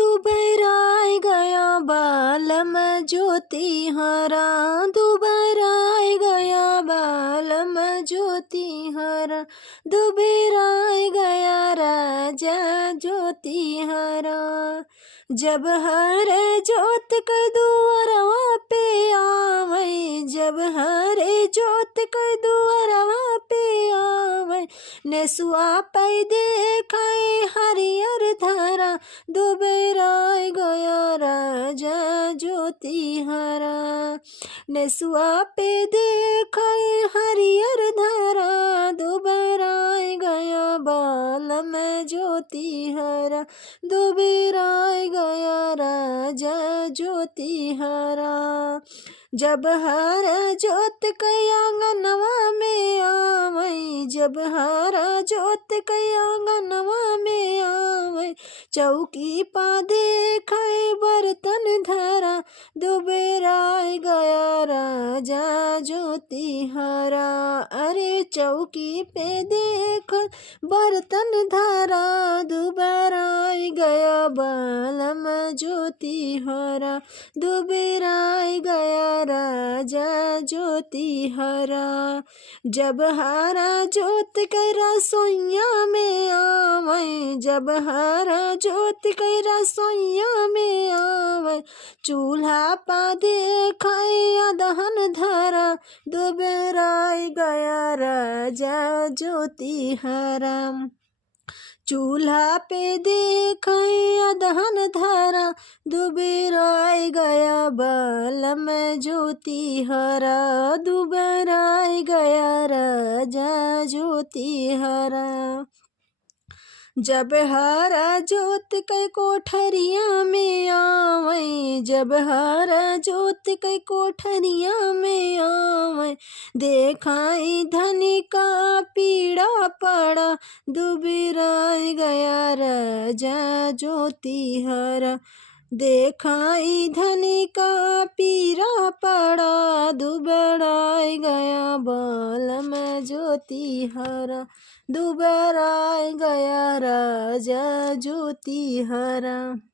दुबराय गया बालम ज्योति हरा, दुबराय गया बालम ज्योति हरा, दुबराय गया राजा ज्योति हरा। जब हर जोत के दुअरवा पे आवै, जब हर जोत के दुअरवा पे आवै, नेसुआ पै देखाए हरियर धरा, दुबराय गया राजा ज्योति हरा। नेसुआ पे देखाए हरियर धरा, दुबराय गया बालम ज्योति हरा, दुबराय गया राजा ज्योति हरा। जब हर जोत के आंगनवा में आवै, जब हर जोत के आंगनवा में आवै, चौकी पा देखाए बर्तन धरा, दुबराय गया राजा ज्योति हरा। अरे चौकी पे देख बर्तन धरा, दुबराय गया बालम ज्योति हरा, दुबराय गया राजा ज्योति हरा। जब हरा जोत के रसोइया में आवै, जब हरा जोत के रसोइया में आवै, चूल्हा पा देखाए अदहन धरा, दुबराय गया राजा ज्योति हरा। चूल्हा पे देखाए अदहन धरा, दुबराय गया बालम ज्योति हरा, दुबराय गया राजा ज्योति हरा। जब हरा जोत के कोठरिया में आवै, जब हरा जोत के कोठरिया में आवै, देखाई धनी का पीड़ा पड़ा, दुबराय गया राजा ज्योति हरा। देखाई धनी का पीड़ा पड़ा, दुबराय गया बालम ज्योति हरा, दुबराय गया राजा ज्योति हरा।